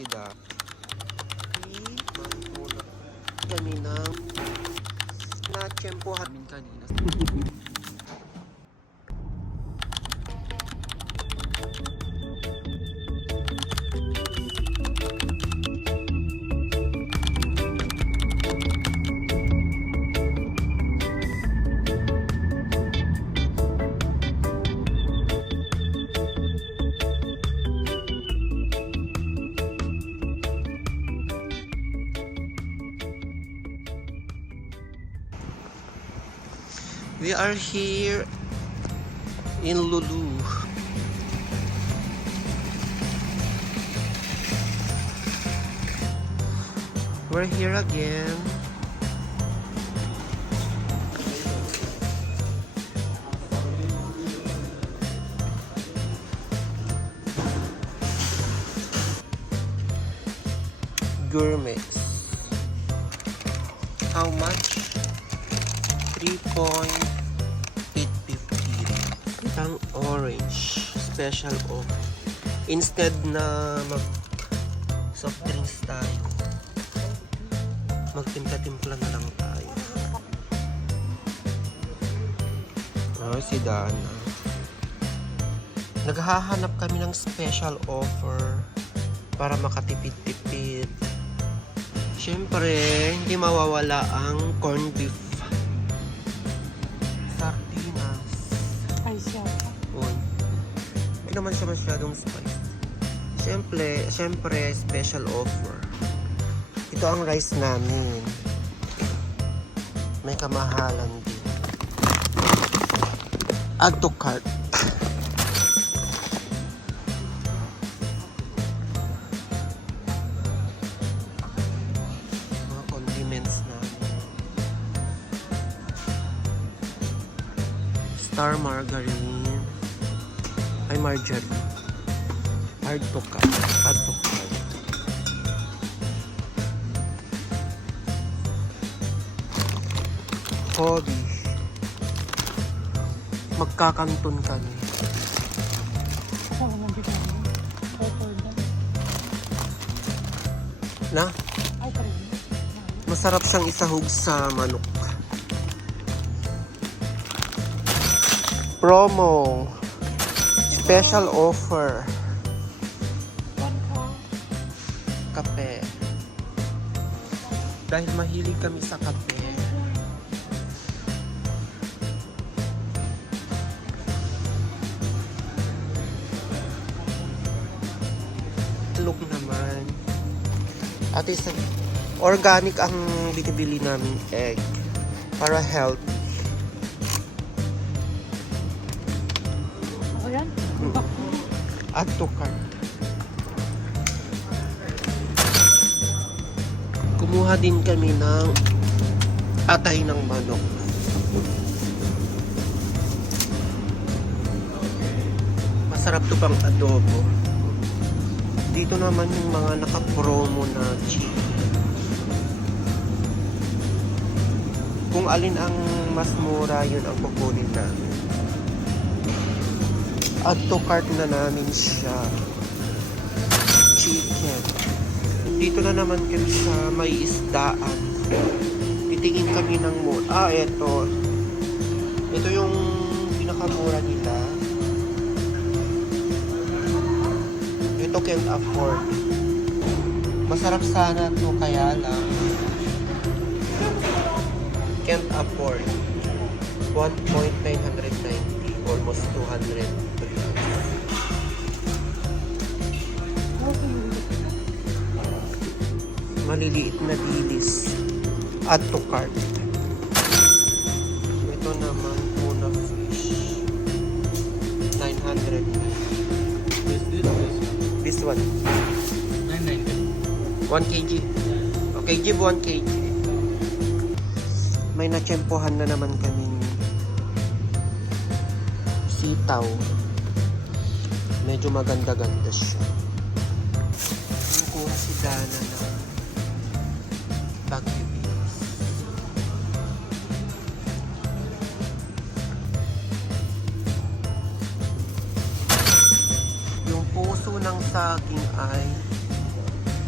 si Da. Muna kami ng na-tsempohan kanina. We are here in Lulu. We're here again. Gourmet. How much? 3.850. Ang orange special offer. Instead na mag soft drinks tayo, magtimpla-timpla na lang tayo. Si Dana. Naghahanap kami ng special offer para makatipid-tipid. Siyempre, hindi mawawala ang corned beef. Sardinas. Ay, siya. Hindi naman siya masyadong spicy. Siyempre, special offer. Ito ang rice namin. May kamahalan din. Add to cart. Mga condiments namin. Star margarine. Ay, margarine. Add to cart. Add to cart. Hobby. Magkakanton kami. Kasama ng bigyan. Pepper na. Na? Ay, karin. Masarap siyang isahog sa manok. Promo. Special offer. One ka. Kape. Dahil mahilig kami sa kape. Look naman. At is organic ang binibili namin egg para healthy. Ako yan? Add to cart. Kumuha din kami ng atay ng manok. Masarap to pang adobo. Dito naman yung mga naka-promo na chicken. Kung alin ang mas mura, yun ang kukunin namin. Add to cart na namin siya. Chicken. Dito na naman kami sa may isdaan. Titingin kami ng mura. Eto. Ito yung pinakamura nila. Ito can't afford. Masarap sana to, kaya lang can't afford. 1.990, almost 200. Maliliit na dilis. Add to cart. Ito naman tuna fish. 900. This one. 1 kg. Okay, give 1 kg. May natsempohan na naman kaming sitaw. Medyo maganda-ganda siya. Nakuha si Dana ng Baguio beans. Yung puso ng saging ay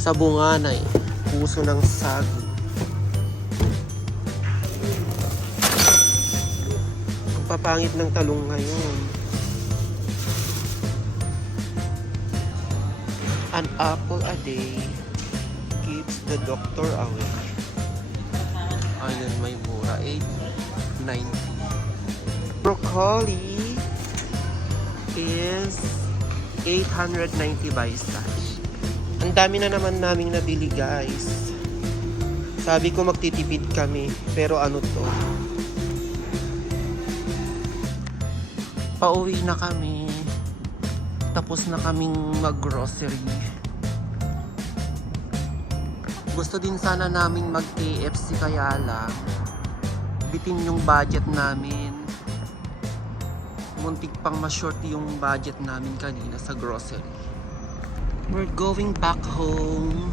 Sa Bunganay, puso ng saging. Ang papangit ng talong ngayon. An apple a day keeps the doctor away. Ayun, may mura. 8.90. Broccoli is 890 by stash. Ang dami na naman naming nabili, guys. Sabi ko magtitipid kami, pero ano to? Pauwi na kami. Tapos na kaming mag-grocery. Gusto din sana namin mag-KFC, kaya lang bitin yung budget namin. Muntik pang ma-short yung budget namin kanina sa grocery. We're going back home.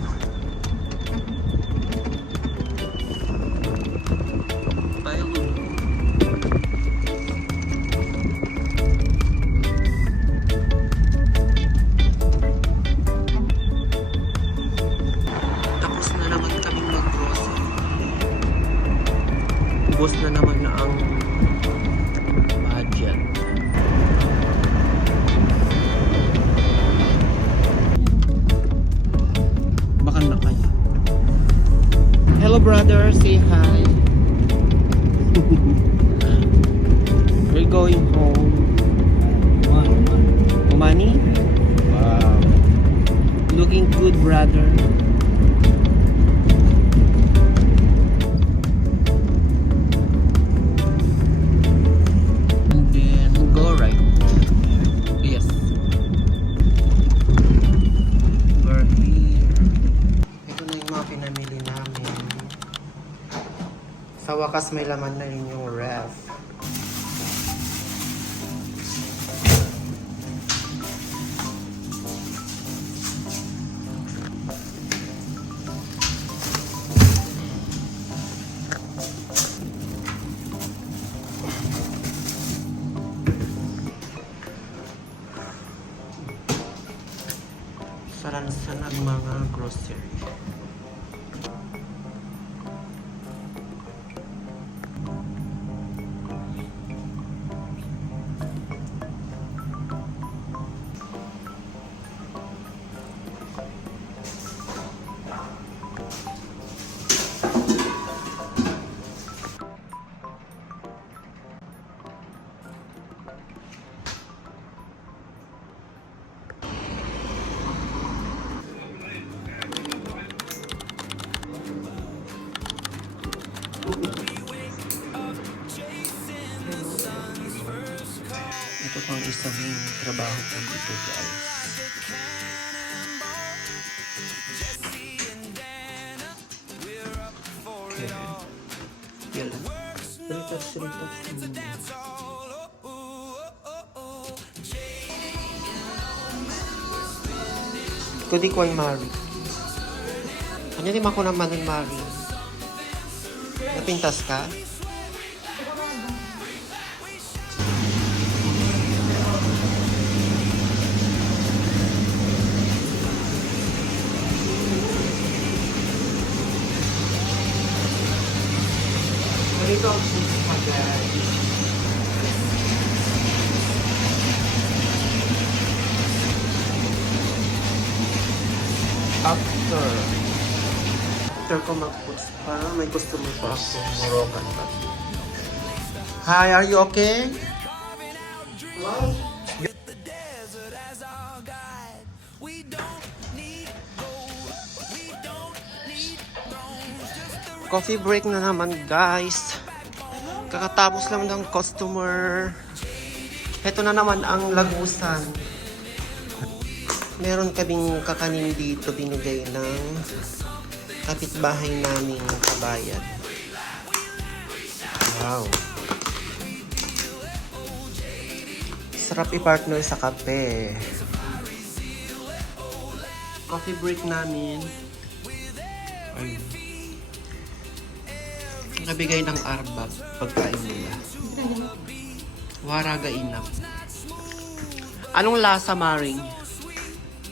Bye. Tapos na naman kami mag-grocery. Ubos na naman na ang budget. Baka na kayo. Hello brother, say hi. We're going home. Money? Wow. Looking good, brother. And then go right. Yes. We're here. Ito na yung mga pinamili namin. Sa wakas may laman na rin yung ref. Saransan ang mga grocery. Ito pang isang trabaho ko dito, guys. Okay. Yan lang. Retouch. Kudi ko ang Mari. Ano din ako naman ng Mari? Napintas ka? Ito ang spaghetti. After ko mag-puts, parang may customer pa ako. Moroccan pa. Hi, are you okay? Wow. Coffee break na naman, guys. Kakatapos lang ng customer. Ito na naman ang lagusan. Meron kaming kakanin dito binigay ng kapitbahay naming kabayan. Wow. Sarap i-partner sa kape. Coffee break namin. Ay. Nabigay ng arbab pagkain nila. Waraga inap. Anong lasa, Maring?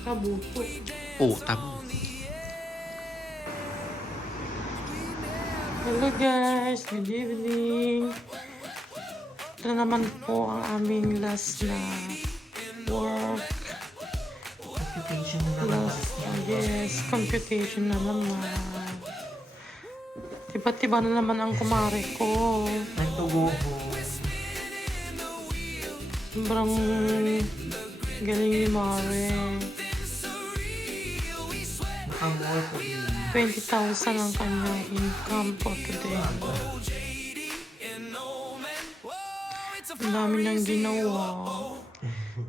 Kabuto. Oh, tama. Hello guys, good evening. Ito na naman po ang aming last na work. Occupation na naman. Yes, computation na naman. Tiba-tiba na naman ang kumare ko. Nagtuguho. Sobrang galing ni Mare. Nakamor ko din. 20,000 ang kanyang income for today. Ang dami niyang ginawa.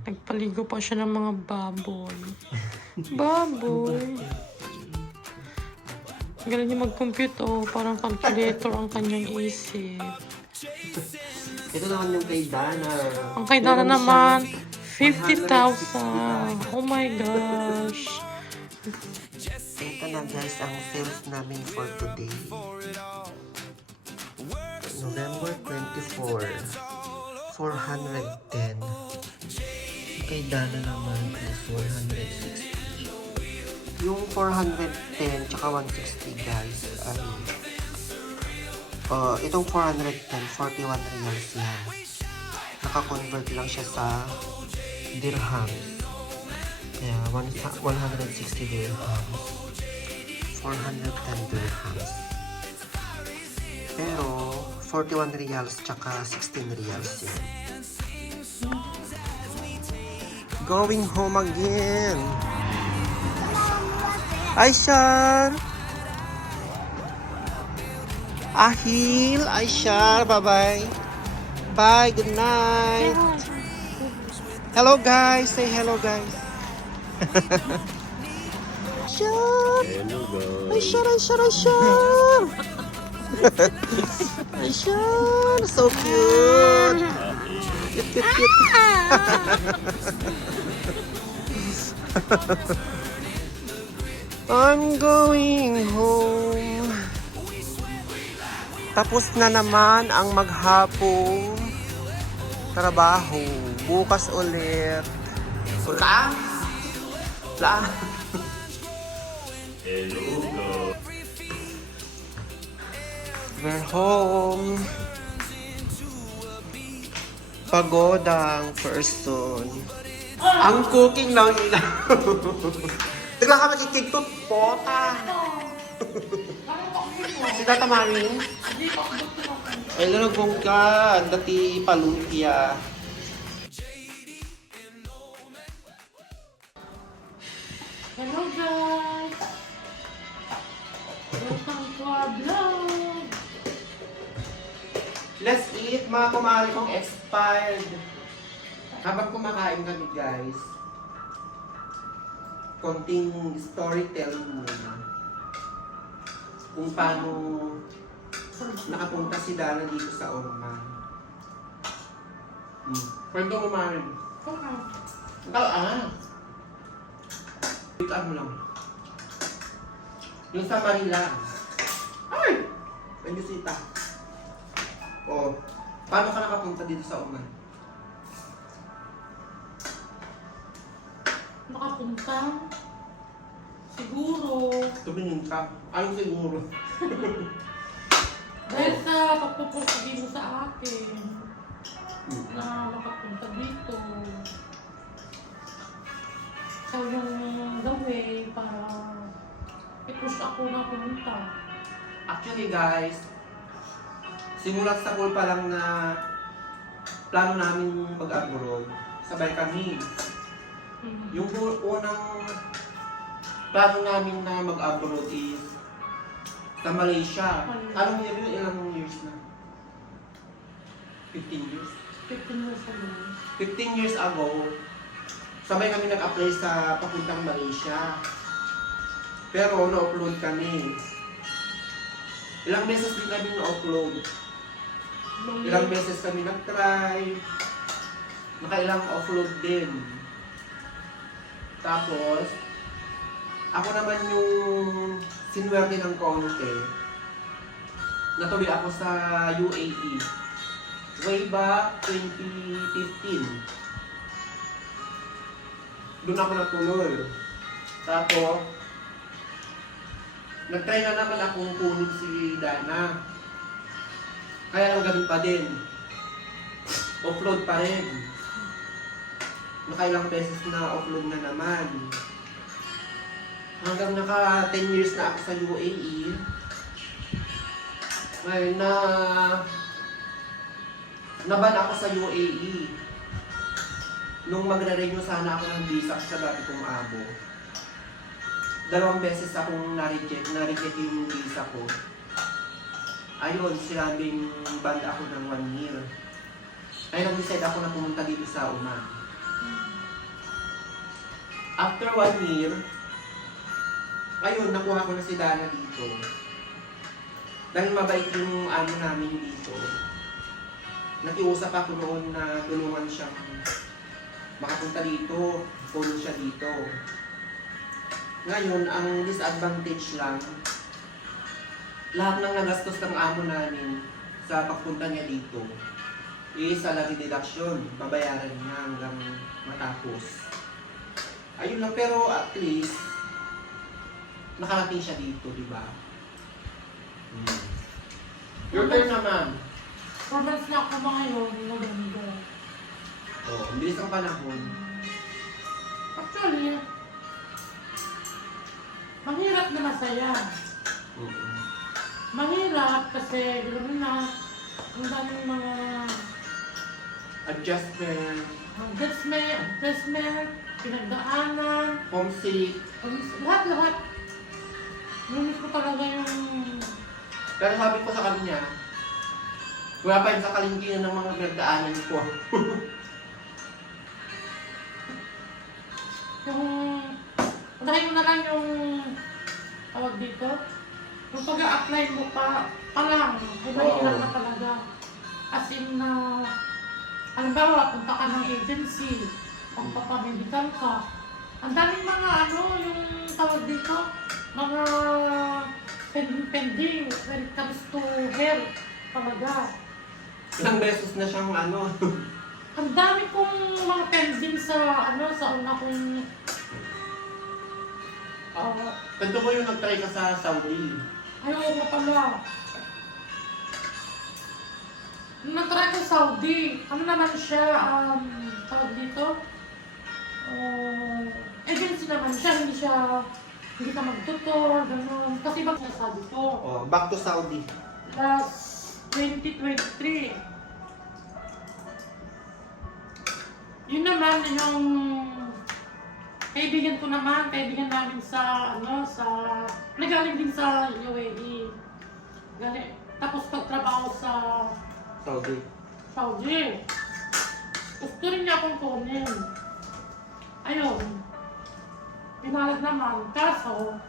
Nagpaligo pa siya ng mga baboy. Baboy. Galing niya mag-compute, oh. Parang calculator ang kanyang isip. Ito naman yung kay Dana. Ang kay Dana naman, 50,000. Oh my gosh. Ito na guys ang sales namin for today. November 24. 410. Kay Dana naman is 160. Yung 410 tsaka 160 guys ay itong 410, 41 reals yan. Naka-convert lang siya sa dirhams. Kaya 160 dirhams. 410 dirhams. Pero 41 reals tsaka 16 reals yan. Going home again. Aishar! Ahil! Aishar! Bye-bye! Bye! Good night! Hello guys! Say hello guys! Aishar! Aishar! Aishar! Aishar! Aishar! So cute! Cute, cute, cute! I'm going home. Tapos na naman ang maghapong trabaho. Bukas ulit. Wala. Wala. We're home. Pagodang person. Ang cooking lang ina. Tigla ka magkikigtot, pota. Si Tata Maring? Ay, lalagong ka. Ang dati palumpia. Hello guys! Welcome to our vlog! Let's eat mga kumari kong expired. Habang kumakain kami guys, konting storytelling muna. Kung paano nakapunta si Dana dito sa Orman. Kwento mo Marin. Wait, ano lang. Yung sa Manila. Ay! Bendisita. Oh, paano ka nakapunta dito sa Oman? Nakapunta? Siguro. Tumingin ka. Anong siguro? Dahil sa pagpupursige mo sa akin. Na makapunta dito. So yung the way para i-push ako na pumunta. Actually guys, simulat sa pool pa lang na plano namin mag-abroad. Sabay kami. Yung unang plano namin na mag-abroad is sa Malaysia. Anong year yun? Ilang years na? 15 years? 15 years ago. 15 years ago, sabay kami nag-apply sa papuntang Malaysia. Pero na-upload kami. Ilang beses din kami na-upload. Ilang beses kami nag-try. Nakailang upload din. Tapos, ako naman yung sinwerte ng konti. Natuloy ako sa UAE. Way back 2015. Doon ako natuloy. Tapos, Nag-try na naman akong kunin si Dana. Kaya lang ganun pa din. Offload pa rin. Nakailang beses na offload na naman. Hanggang naka 10 years na ako sa UAE. Ngayon na naban ako sa UAE. Nung magre-renew sana ako ng visa sa dati kong abo. 2 beses akong na-reject yung visa ko. Ayun, sinabing band ako ng 1 year. Ay nag-decide ako na pumunta dito sa Oman. After 1 year, ayun, nakuha ko na si Dana dito. Dahil mabait yung ano namin dito. Nakiusap ako noon na tulungan siyang makapunta dito, puno siya dito. Ngayon, ang disadvantage lang, lahat ng nagastos ng amo namin sa pagpunta niya dito is salary deduction, babayaran niya hanggang matapos. Ayun lang, pero at least nakarating siya dito, di ba? Your turn naman. 4 months na ako ngayon, November. Oh, ang bilis ang panahon. Actually, mahirap na masaya. Mahirap kasi gano'n na ang daming mga Adjustment, adjustment, pinagdaanan, homesick. lahat. Namiss ko talaga yung Pero sabi ko sa kanya, wala pa yun sa kalinginan ng mga pinagdaanan ko. unahin mo na lang yung tawag dito. Yung pag-a-apply mo pa lang, ay mahirap na talaga. As in na, halimbawa, punta ka ng agency, pagpapamedical ka. Ang daming mga yung tawag dito, mga pending when it comes to health talaga. Ilang beses na siyang Ang dami kong mga pending sa sa una kong Ganito mo yung nag-try ka sa Saudi. ayaw ko pala. Nung nag-try ko sa Saudi, naman siya, tawag dito? Agency naman siya, hindi ka mag-tutor, gano'n. Kasi bang sinasabi ko, Oh, back to Saudi. last 2023, yun naman yung kaibigan namin sa nagaling din sa UAE. Tapos pagtrabaho sa Saudi. Gusto rin niya akong kunin. Ayun. Pinalag naman. Kaso,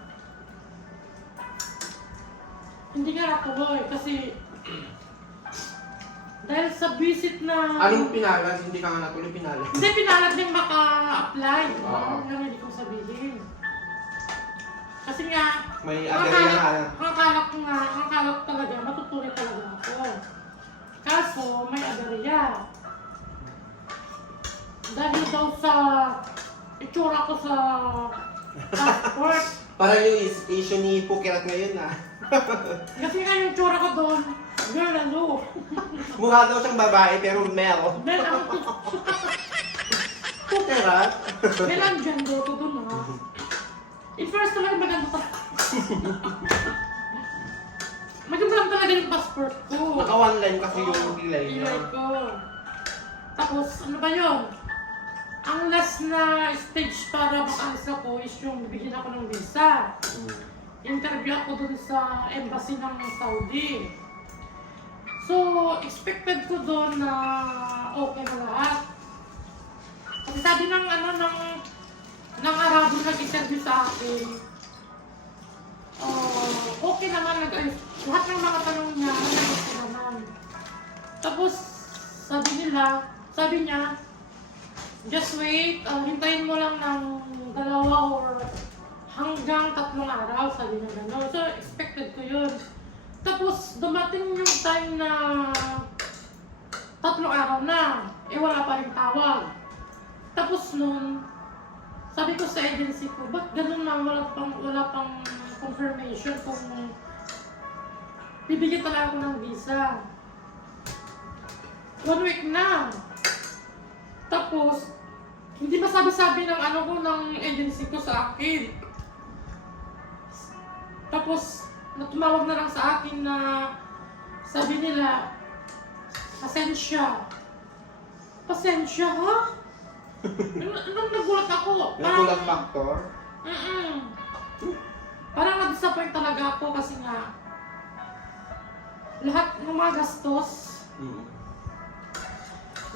hindi nga natuloy kasi dahil sa visit na... Anong pinalag? Hindi ka nga natuloy pinalag. Hindi, pinalag din maka-apply. Oo. Ano hindi kong sabihin. Kasi nga, May ang agarya akala ko talaga, matutuloy talaga ako. Kaso, may agarya. Dahil daw sa itsura ko sa passport. Parang yung issue ni Pukirat ngayon Kasi nga yung itsura ko doon, girl, Mukha daw siyang babae pero male. Mel, Pukirat? Mel ang gender ko doon In first talaga maganda pa. Maganda lang talaga yung passport ko. Naka-one line kasi yung pilay niya. Pilay ko. Tapos, ano ba yun? Ang last na stage para makalis ako is yung bibigyan ako ng visa. Interview ako dun sa embassy ng Saudi. So, expected ko doon na okay na lahat. Kasi sabi ng ng Arabo nag-interview sa akin, okay naman, lahat ng mga tanong niya, okay naman. Tapos, sabi niya, just wait, hintayin mo lang ng 2 or hanggang 3 araw, sabi niya gano'n. So, expected ko yun. Tapos, dumating yung time na 3 araw na, wala pa rin tawag. Tapos nun, sabi ko sa agency ko, ba't ganun na wala pang confirmation kung bibigyan talaga ako ng visa. 1 week na. Tapos, hindi masabi-sabi ng ano ko, ng agency ko sa akin. Tapos, tumawag na lang sa akin na sabi nila, pasensya. Pasensya, ha? Nung nagulat ako. Nagulat factor? Parang na-disappoint talaga ako kasi nga lahat ng mga gastos,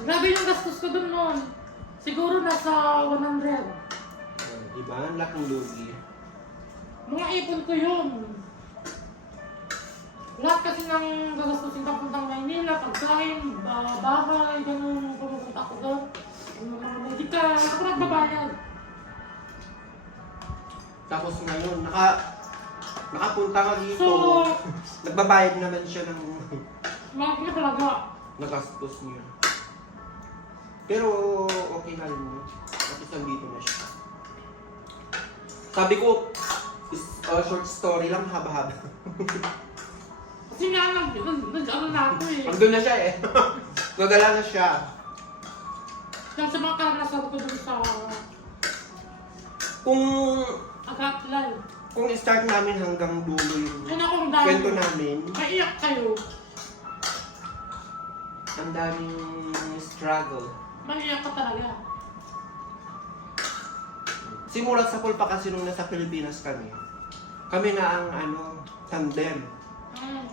grabe yung gastos ko dun noon. Siguro nasa 100. Diba? Ang laking lugi. Mga ipon ko yun. Lahat kasi ng gagastusin papuntang Maynila, pagkain, bahay, ganun, pumupunta ako doon. Mga medical, ako nagbabayad. Tapos ngayon, nakapunta ka dito. So, Nagbabayad naman siya ng mga talaga. nagastos niya. Pero okay na rin yun. Kasi nandito na siya. Sabi ko, short story lang, haba-haba. Kasi nga, nag-ano na ako eh. Andun na siya eh. Nagala na siya. Dahil sa mga karanasan ko dun sa Kung Agat Live. i-start namin hanggang dulo yung Ay naku, ang dami. kwento namin, Maiyak kayo. ang daming struggle. Maiyak ka talaga. Simulat sa pool pa kasi nung nasa Pilipinas kami. Kami na ang tandem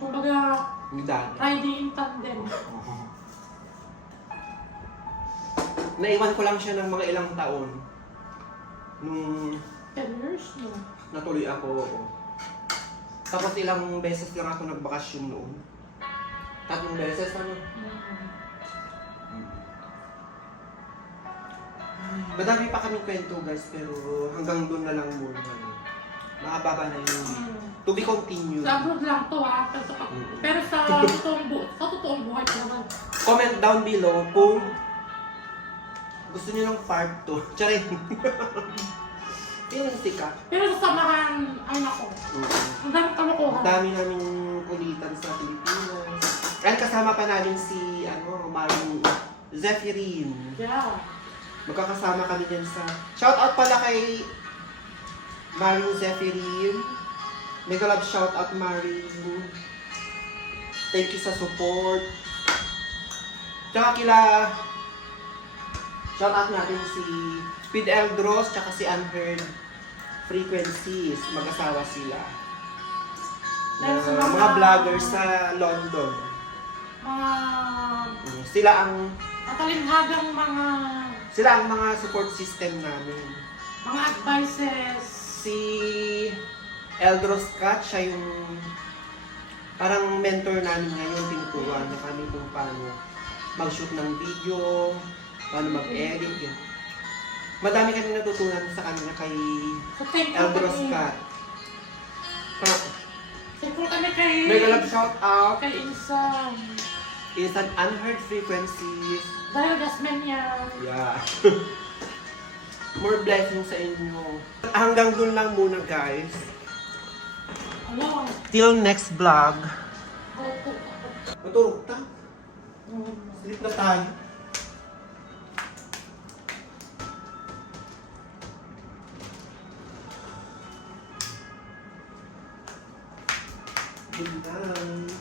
Kumbaga, ni Daddy. riding in tandem. Naiwan ko lang siya ng mga ilang taon. Nung 10 years, no? natuloy ako. Tapos ilang beses lang ako nagbakasyon noon. 3 beses ano? Madami pa kaming kwento guys, pero hanggang doon na lang muna. Makababa na yung to be continued. Sa abroad lang to ha. Pero sa totoong buhay ko naman. Comment down below kung gusto niyo ng part 2. Charin. Feeling ka. Pero sa samahan, ay nako. Ang daming kalokohan. Ang dami naming kulitan sa Pilipinas. Kaya kasama pa namin si Maring Zephyrin. Yeah. Magkakasama kami dyan sa... Shoutout pala kay Maring Zephyrin. Mega love shoutout Maring. Thank you sa support. Tsaka kila... Shoutout natin si Speed Eldros tsaka si Unheard Frequencies. Mag-asawa sila. Mga vloggers sa London. Sila ang Matalinhagang mga support system namin. mga advices. Si Eldros Kat, siya yung parang mentor namin ngayon. Tinuturuan na kami kung paano mag-shoot ng video, paano mag-edit. Yun. Madami kami natutunan sa kanya kay So, thank you Eldros kami. Kat. Thankful kami kay... Mega love shout out. Kay Insan. Is an Unheard Frequencies. Dahil Gasman yan. Yeah. More blessings sa inyo. Hanggang dun lang muna guys. Ano? Till next vlog. Opo. Matulog ta. Sleep na tayo. Good night.